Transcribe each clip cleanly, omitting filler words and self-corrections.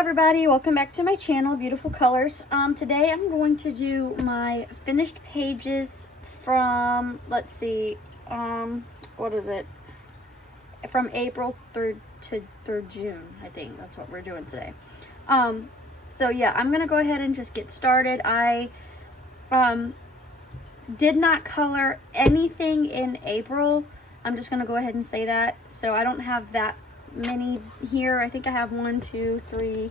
everybody, welcome back to my channel, Beautiful Colors. Today I'm going to do my finished pages from, let's see, what is it? From April through June, I think that's what we're doing today. So yeah, I'm gonna go ahead and just get started. I did not color anything in April. I'm just gonna go ahead and say that. So I don't have that many here. I think I have 1, 2, 3,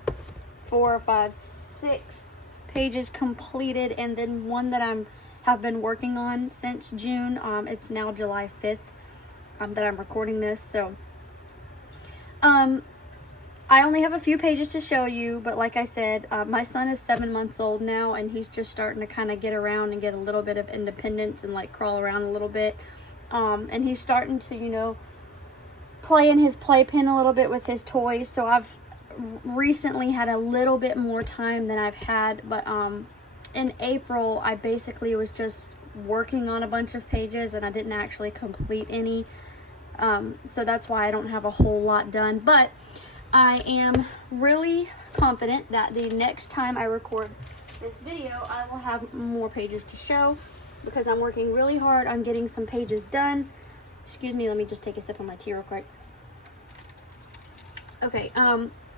4, 5, 6 pages completed, and then one that have been working on since June. It's now July 5th that I'm recording this, so I only have a few pages to show you, but like I said, my son is 7 months old now, and he's just starting to kind of get around and get a little bit of independence and like crawl around a little bit, and he's starting to, you know, play in his playpen a little bit with his toys. So I've recently had a little bit more time than I've had, but in April I basically was just working on a bunch of pages and I didn't actually complete any, so that's why I don't have a whole lot done. But I am really confident that the next time I record this video I will have more pages to show, because I'm working really hard on getting some pages done. Excuse me, let me just take a sip of my tea real quick. Okay,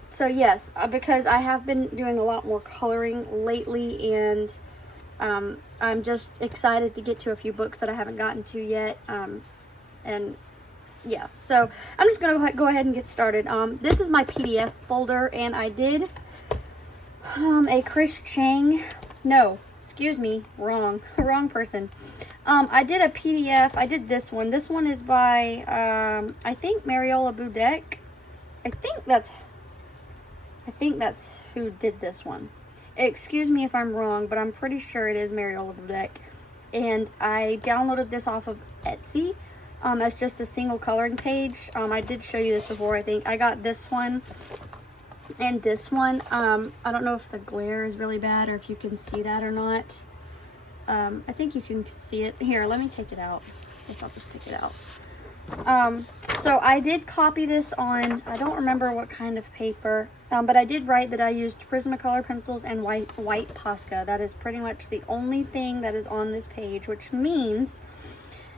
so yes, because I have been doing a lot more coloring lately, and I'm just excited to get to a few books that I haven't gotten to yet, and yeah, so I'm just gonna go ahead and get started. This is my PDF folder, and I did a Chris Chang, no, excuse me, wrong person. I did a PDF. I did this one. This one is by, I think Mariola Budeck. I think that's who did this one. Excuse me if I'm wrong, but I'm pretty sure it is Mariola Budeck. And I downloaded this off of Etsy as just a single coloring page. I did show you this before, I think. I got this one and this one. I don't know if the glare is really bad or if you can see that or not. I think you can see it. Here, let me take it out. I guess I'll just take it out. So I did copy this on, I don't remember what kind of paper, but I did write that I used Prismacolor pencils and white Posca. That is pretty much the only thing that is on this page, which means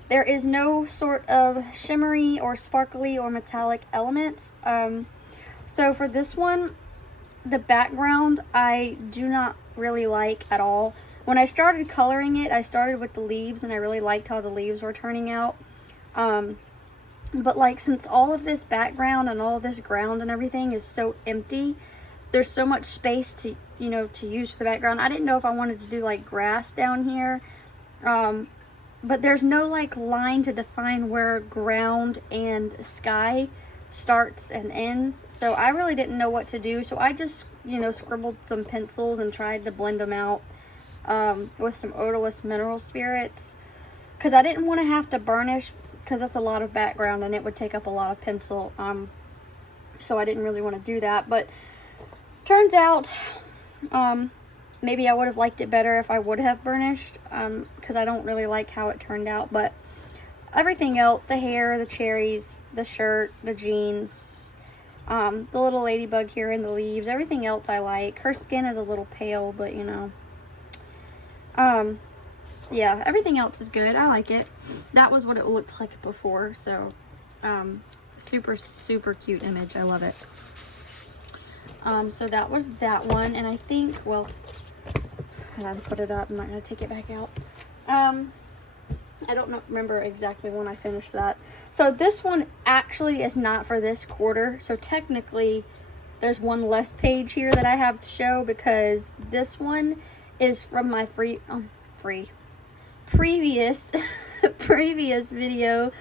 there is no sort of shimmery or sparkly or metallic elements. So for this one, the background I do not really like at all. When I started coloring it, I started with the leaves, and I really liked how the leaves were turning out. But like, since all of this background and all of this ground and everything is so empty, there's so much space to, you know, to use for the background. I didn't know if I wanted to do like grass down here. But there's no like line to define where ground and sky starts and ends. So I really didn't know what to do. So I just, you know, scribbled some pencils and tried to blend them out with some odorless mineral spirits, because I didn't want to have to burnish, because that's a lot of background and it would take up a lot of pencil, so I didn't really want to do that. But turns out maybe I would have liked it better if I would have burnished, because I don't really like how it turned out. But everything else, the hair, the cherries, the shirt, the jeans, the little ladybug here in the leaves, everything else I like. Her skin is a little pale, but you know, yeah, everything else is good. I like it. That was what it looked like before. So super cute image. I love it. So that was that one, and I think, well, I gotta put it up. I'm not gonna take it back out. I don't remember exactly when I finished that. So this one actually is not for this quarter, so technically there's one less page here that I have to show, because this one is from my previous video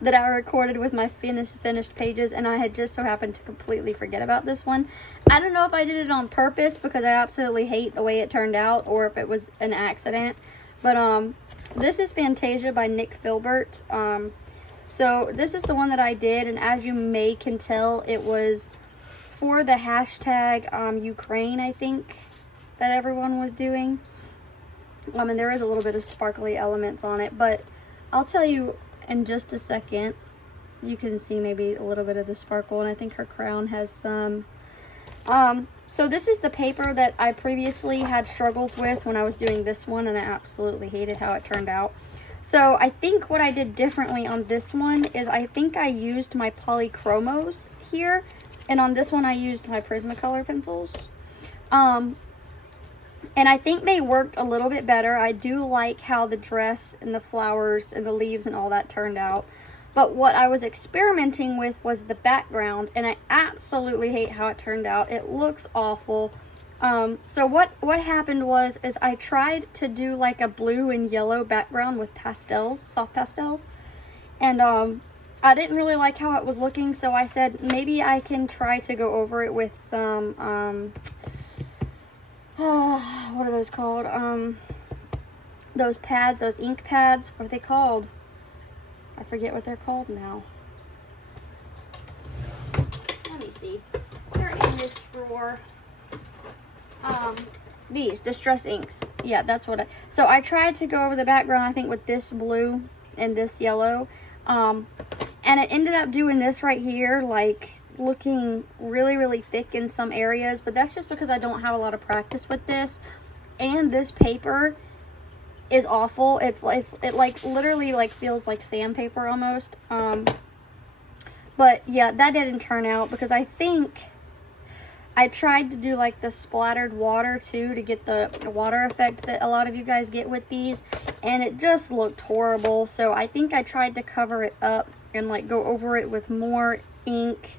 that I recorded with my finished pages, and I had just so happened to completely forget about this one. I don't know if I did it on purpose, because I absolutely hate the way it turned out, or if it was an accident. But this is Fantasia by Filbert. So this is the one that I did, and as you can tell, it was for the hashtag Ukraine, I think, that everyone was doing. And there is a little bit of sparkly elements on it, but I'll tell you in just a second. You can see maybe a little bit of the sparkle, and I think her crown has some. So this is the paper that I previously had struggles with when I was doing this one, and I absolutely hated how it turned out. So I think what I did differently on this one is I think I used my polychromos here, and on this one I used my Prismacolor pencils. And I think they worked a little bit better. I do like how the dress and the flowers and the leaves and all that turned out. But what I was experimenting with was the background, and I absolutely hate how it turned out. It looks awful. So what happened was I tried to do like a blue and yellow background with pastels, soft pastels, and I didn't really like how it was looking, so I said maybe I can try to go over it with some what are those called? Those pads, those ink pads. What are they called? I forget what they're called now. Let me see. They're in this drawer. These Distress inks. Yeah, that's what so I tried to go over the background, I think, with this blue and this yellow. And it ended up doing this right here, like looking really, really thick in some areas, but that's just because I don't have a lot of practice with this. And this paper is awful. It like literally like feels like sandpaper almost. But yeah, that didn't turn out because I think I tried to do like the splattered water too to get the water effect that a lot of you guys get with these, and it just looked horrible. So I think I tried to cover it up and like go over it with more ink,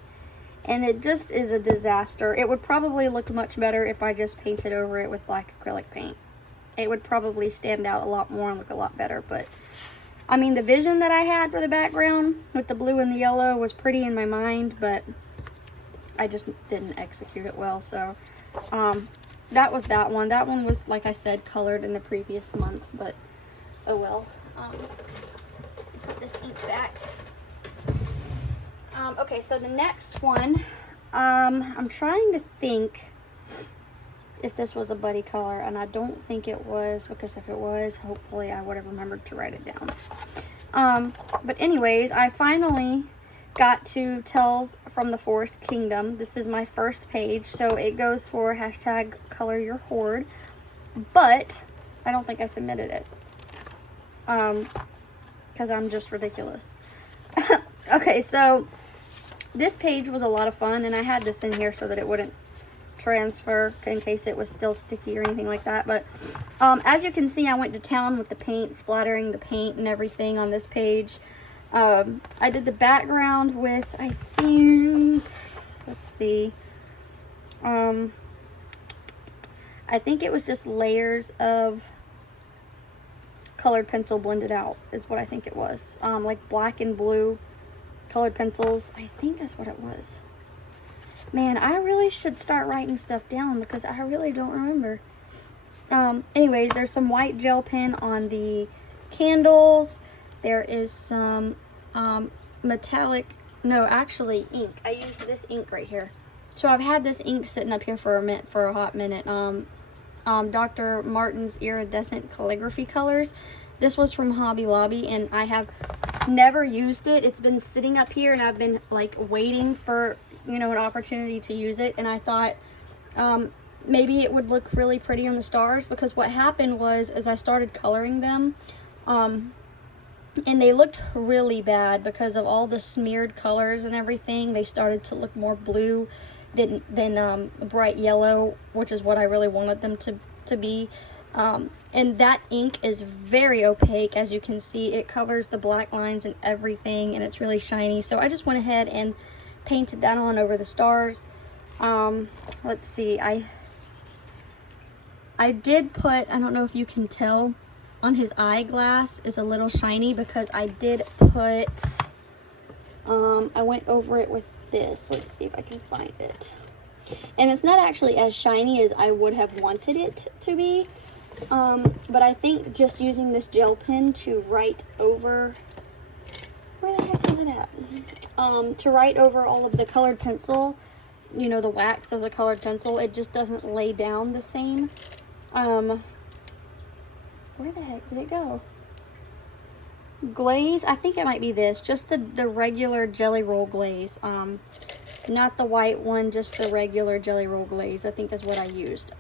and it just is a disaster. It would probably look much better if I just painted over it with black acrylic paint. It would probably stand out a lot more and look a lot better. But I mean, the vision that I had for the background with the blue and the yellow was pretty in my mind, but I just didn't execute it well. So that was that one. That one was, like I said, colored in the previous months, but oh well. Put this ink back. Okay, so the next one, I'm trying to think if this was a buddy color, and I don't think it was, because if it was, hopefully I would have remembered to write it down. But anyways, I finally got to Tales from the Forest Kingdom. This is my first page, so it goes for hashtag color your hoard, but I don't think I submitted it because I'm just ridiculous. Okay, so this page was a lot of fun, and I had this in here so that it wouldn't transfer in case it was still sticky or anything like that. But as you can see, I went to town with the paint, splattering the paint and everything on this page. I did the background with, I think, let's see, I think it was just layers of colored pencil blended out is what I think it was. Like black and blue colored pencils. I think that's what it was. Man, I really should start writing stuff down because I really don't remember. Anyways, there's some white gel pen on the candles. There is some metallic, no, actually ink. I used this ink right here. So I've had this ink sitting up here for a hot minute. Dr. Martin's Iridescent Calligraphy Colors. This was from Hobby Lobby, and I have never used it. It's been sitting up here, and I've been like waiting for, you know, an opportunity to use it. And I thought maybe it would look really pretty on the stars, because what happened was, as I started coloring them, and they looked really bad because of all the smeared colors and everything. They started to look more blue than bright yellow, which is what I really wanted them to be. And that ink is very opaque. As you can see, it covers the black lines and everything, and it's really shiny. So I just went ahead and painted that on over the stars. Let's see, I did put, I don't know if you can tell, on his eyeglass is a little shiny because I did put, I went over it with this. Let's see if I can find it. And it's not actually as shiny as I would have wanted it to be. But I think just using this gel pen to write over, where the heck is it at? To write over all of the colored pencil, you know, the wax of the colored pencil, it just doesn't lay down the same. Where the heck did it go? Glaze, I think it might be this, just the regular jelly roll glaze. not the white one, just the regular Jelly Roll glaze, I think is what I used.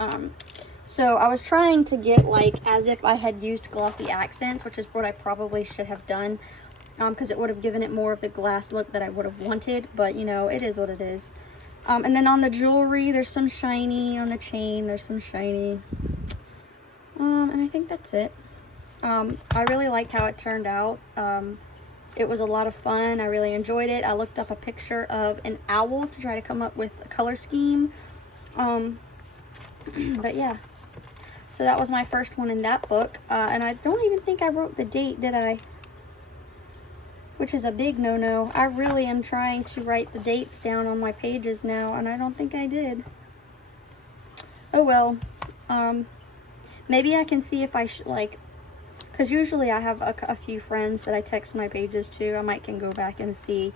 So I was trying to get like as if I had used glossy accents, which is what I probably should have done, because it would have given it more of the glass look that I would have wanted, but you know, it is what it is. And then on the jewelry, there's some shiny. On the chain, there's some shiny. And I think that's it. I really liked how it turned out. It was a lot of fun. I really enjoyed it. I looked up a picture of an owl to try to come up with a color scheme. But yeah. So that was my first one in that book. And I don't even think I wrote the date, did I? Which is a big no-no. I really am trying to write the dates down on my pages now, and I don't think I did. Oh well. Maybe I can see if I should, like, because usually I have a few friends that I text my pages to. I might can go back and see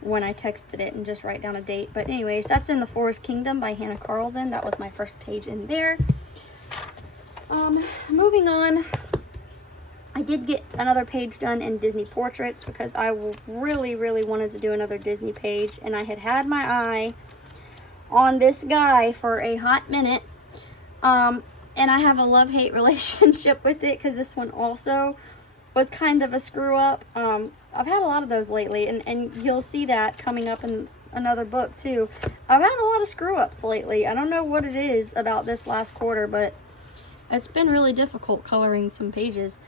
when I texted it and just write down a date. But anyways, that's in The Forest Kingdom by Hannah Carlson. That was my first page in there. Moving on. I did get another page done in Disney Portraits because I really, really wanted to do another Disney page. And I had my eye on this guy for a hot minute. And I have a love-hate relationship with it because this one also was kind of a screw-up. I've had a lot of those lately, and you'll see that coming up in another book, too. I've had a lot of screw-ups lately. I don't know what it is about this last quarter, but it's been really difficult coloring some pages.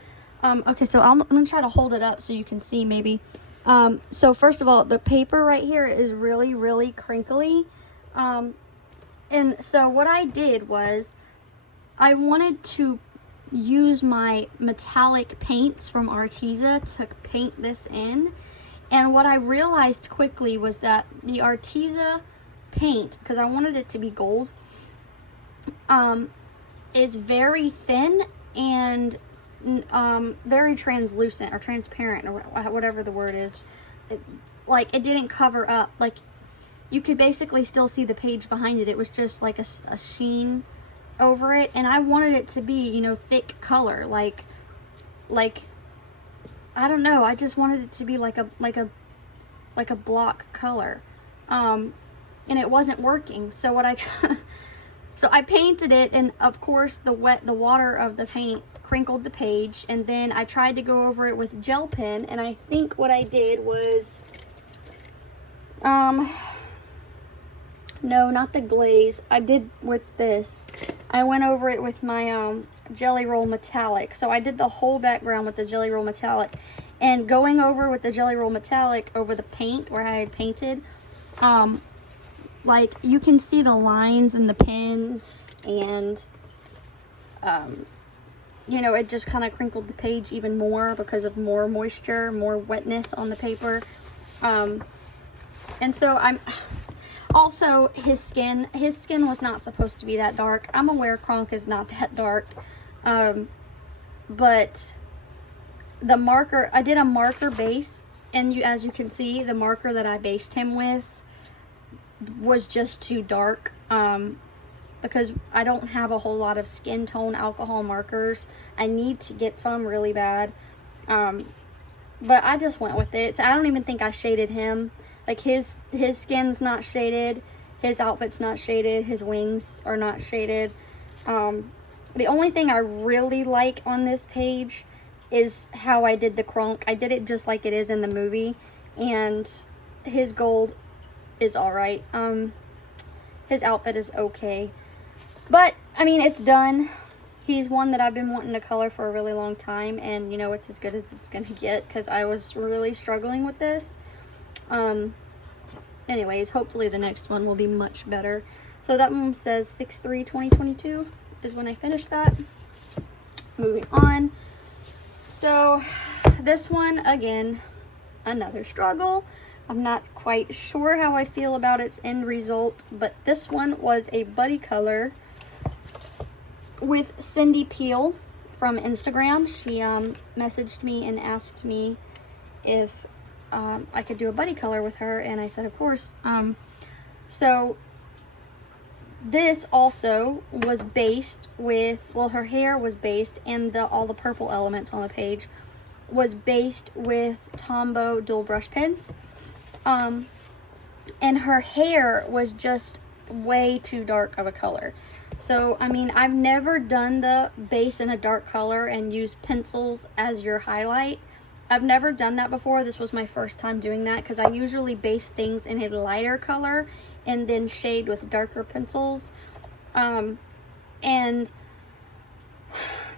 Okay, so I'm going to try to hold it up so you can see, maybe. So, first of all, the paper right here is really, really crinkly. And so what I did was I wanted to use my metallic paints from Arteza to paint this in. And what I realized quickly was that the Arteza paint, because I wanted it to be gold, is very thin and very translucent or transparent or whatever the word is. Like, it didn't cover up. Like, you could basically still see the page behind it. It was just like a sheen over it, and I wanted it to be, you know, thick color, like I don't know, I just wanted it to be like a block color, and it wasn't working. So what so I painted it, and of course the water of the paint crinkled the page, and then I tried to go over it with gel pen, and I think what I did was no, not the glaze. I did with this. I went over it with my Jelly Roll Metallic. So I did the whole background with the Jelly Roll Metallic. And going over with the Jelly Roll Metallic over the paint where I had painted, like, you can see the lines in the pen, and you know, it just kind of crinkled the page even more because of more moisture, more wetness on the paper. And so also, his skin was not supposed to be that dark. I'm aware Kronk is not that dark. But the marker, I did a marker base, and as you can see, the marker that I based him with was just too dark. Because I don't have a whole lot of skin tone alcohol markers. I need to get some really bad. But I just went with it. I don't even think I shaded him. Like, his skin's not shaded, his outfit's not shaded, his wings are not shaded. The only thing I really like on this page is how I did the Kronk. I did it just like it is in the movie, and his gold is alright. His outfit is okay. But, I mean, it's done. He's one that I've been wanting to color for a really long time, and, you know, it's as good as it's gonna get, because I was really struggling with this. Anyways, hopefully the next one will be much better. So that one says 6/3/2022 is when I finished that. Moving on. So this one, again, another struggle. I'm not quite sure how I feel about its end result, but this one was a buddy color with Cindy Peel from Instagram. She messaged me and asked me if I could do a buddy color with her, and I said of course. So this also was based with, well, her hair was based, and all the purple elements on the page was based with Tombow dual brush pens. and her hair was just way too dark of a color. So, I mean, I've never done the base in a dark color and use pencils as your highlight. I've never done that before. This was my first time doing that because I usually base things in a lighter color and then shade with darker pencils. And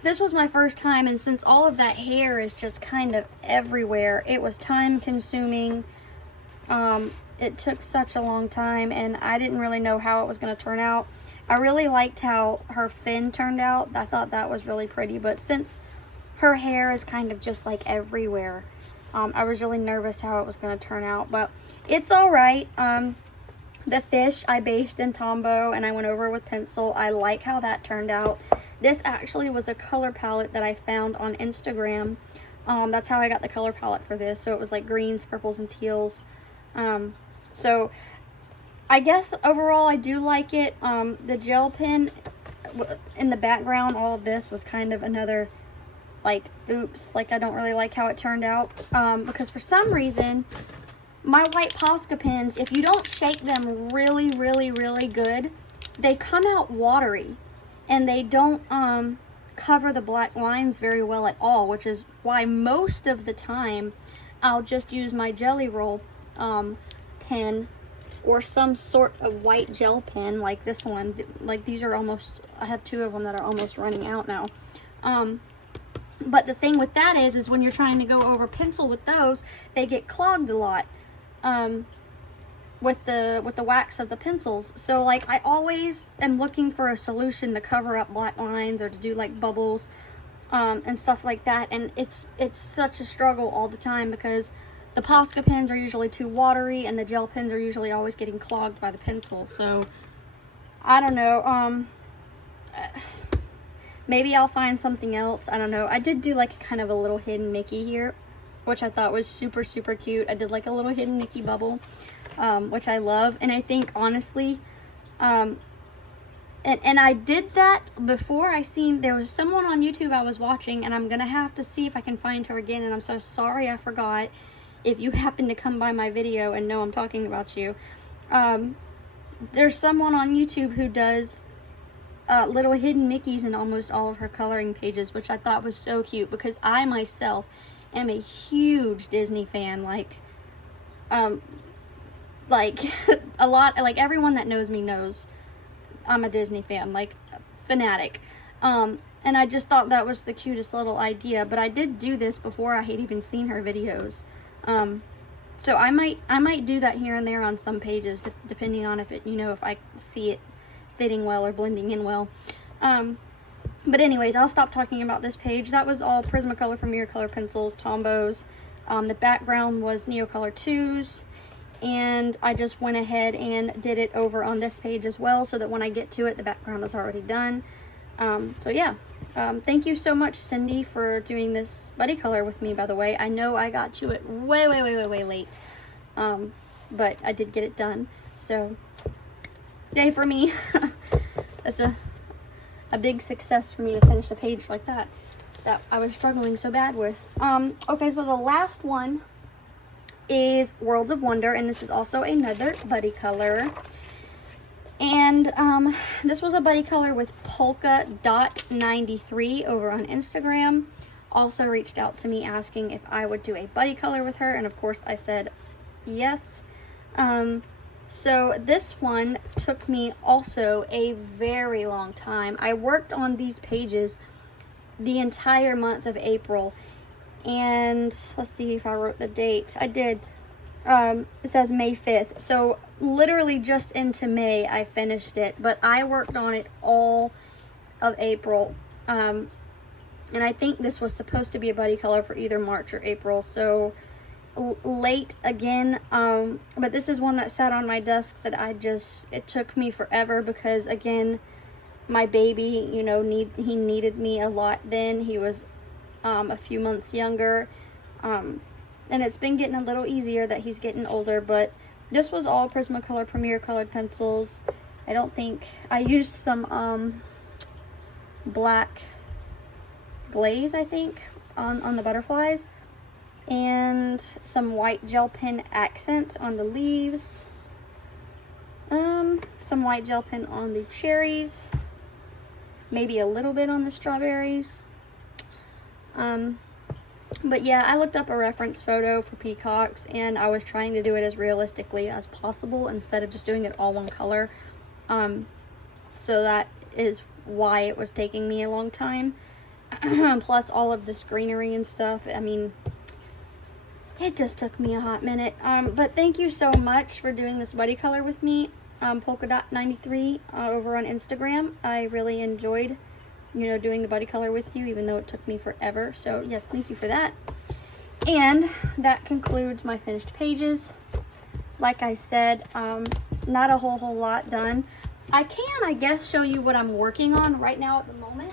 this was my first time, and since all of that hair is just kind of everywhere, it was time consuming. It took such a long time, and I didn't really know how it was going to turn out. I really liked how her fin turned out. I thought that was really pretty, but since her hair is kind of just like everywhere, I was really nervous how it was going to turn out, but it's all right. The fish I based in Tombow and I went over with pencil. I like how that turned out. This actually was a color palette that I found on Instagram. That's how I got the color palette for this. So it was like greens, purples, and teals. So I guess overall I do like it. The gel pen in the background, all of this was kind of another like oops, like I don't really like how it turned out, because for some reason my white Posca pens, if you don't shake them really good, they come out watery and they don't cover the black lines very well at all, which is why most of the time I'll just use my Jelly Roll pen or some sort of white gel pen like this one. Like these are almost, I have two of them that are almost running out now. But the thing with that is when you're trying to go over pencil with those, they get clogged a lot with the wax of the pencils. So like I always am looking for a solution to cover up black lines or to do like bubbles and stuff like that, and it's such a struggle all the time because the Posca pens are usually too watery and the gel pens are usually always getting clogged by the pencil. So I don't know, maybe I'll find something else. I don't know. I did do like kind of a little hidden Mickey here, which I thought was super cute. I did like a little hidden Mickey bubble, which I love. And I think honestly, and I did that before I seen, there was someone on YouTube I was watching, and I'm gonna have to see if I can find her again, and I'm so sorry I forgot. If you happen to come by my video and know I'm talking about you, there's someone on YouTube who does little hidden Mickeys in almost all of her coloring pages, which I thought was so cute because I myself am a huge Disney fan. Like a lot, like everyone that knows me knows I'm a Disney fan, like fanatic. And I just thought that was the cutest little idea, but I did do this before I had even seen her videos. So I might do that here and there on some pages, depending on if it, you know, if I see it fitting well or blending in well. But anyways, I'll stop talking about this page. That was all Prismacolor Premier Color pencils, Tombows. The background was Neocolor 2s, and I just went ahead and did it over on this page as well, so that when I get to it, the background is already done. So yeah, thank you so much, Cindy, for doing this buddy color with me, by the way. I know I got to it way late, but I did get it done, so yay for me. That's a big success for me to finish a page like that I was struggling so bad with. Okay, so the last one is Worlds of Wonder, and this is also another buddy color. And this was a buddy color with Polka.93 over on Instagram. Also reached out to me asking if I would do a buddy color with her, and of course I said yes. So this one took me also a very long time. I worked on these pages the entire month of April, and let's see if I wrote the date. I did. It says May 5th, so literally just into May I finished it, but I worked on it all of April, and I think this was supposed to be a buddy color for either March or April, so late again. But this is one that sat on my desk that it took me forever because, again, my baby, you know, he needed me a lot then. He was a few months younger, and it's been getting a little easier that he's getting older, but this was all Prismacolor Premier colored pencils. I don't think I used some black glaze, I think, on the butterflies, and some white gel pen accents on the leaves. Some white gel pen on the cherries, maybe a little bit on the strawberries. But yeah, I looked up a reference photo for peacocks, and I was trying to do it as realistically as possible instead of just doing it all one color. So that is why it was taking me a long time. Plus all of this greenery and stuff. I mean, it just took me a hot minute. But thank you so much for doing this buddy color with me, Polka Dot 93 over on Instagram. I really enjoyed, you know, doing the buddy color with you, even though it took me forever. So yes, thank you for that. And that concludes my finished pages. Like I said, not a whole lot done. I can, I guess, show you what I'm working on right now at the moment.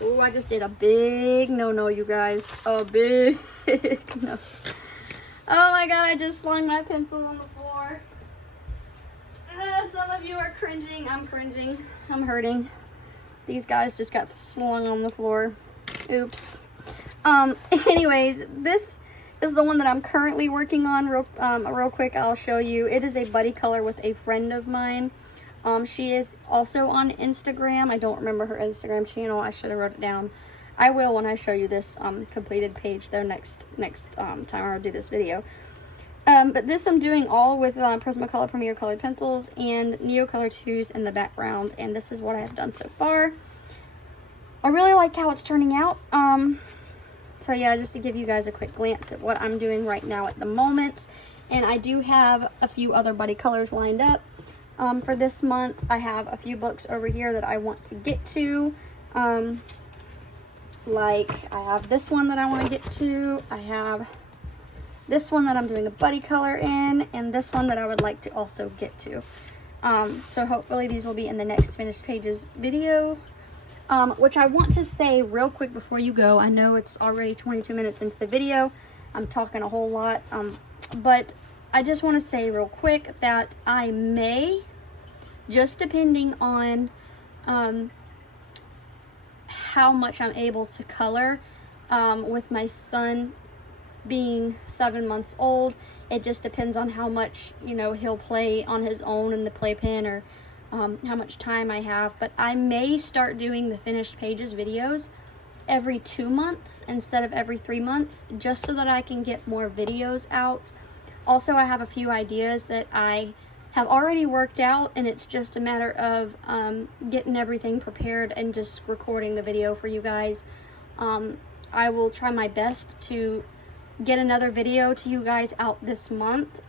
Oh, I just did a big no-no, you guys. A big no. Oh my god, I just slung my pencil on the floor. Some of you are cringing. I'm cringing. I'm hurting. These guys just got slung on the floor. Oops. Anyways, this is the one that I'm currently working on. Real quick, I'll show you. It is a buddy color with a friend of mine. She is also on Instagram. I don't remember her Instagram channel. I should have wrote it down. I will when I show you this completed page though next time I'll do this video. But this I'm doing all with Prismacolor Premier colored pencils and Neocolor 2s in the background, and this is what I have done so far. I really like how it's turning out. So yeah, just to give you guys a quick glance at what I'm doing right now at the moment. And I do have a few other buddy colors lined up. For this month, I have a few books over here that I want to get to. Like, I have this one that I want to get to. I have this one that I'm doing a buddy color in, and this one that I would like to also get to. So hopefully these will be in the next finished pages video. Which I want to say real quick before you go. I know it's already 22 minutes into the video. I'm talking a whole lot. But I just want to say real quick that I may, just depending on how much I'm able to color, with my son being 7 months old, it just depends on how much, you know, he'll play on his own in the playpen, or how much time I have. But I may start doing the finished pages videos every 2 months instead of every 3 months, just so that I can get more videos out. Also, I have a few ideas that I have already worked out, and it's just a matter of getting everything prepared and just recording the video for you guys. I will try my best to get another video to you guys out this month.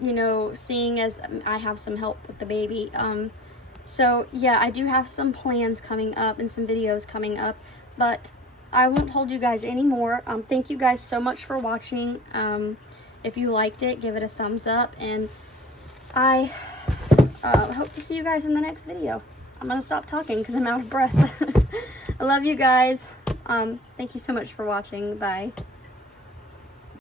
You know, seeing as I have some help with the baby. So yeah, I do have some plans coming up and some videos coming up, but I won't hold you guys anymore. Thank you guys so much for watching. If you liked it, give it a thumbs up, and I hope to see you guys in the next video. I'm gonna stop talking because I'm out of breath. I love you guys. Thank you so much for watching. Bye.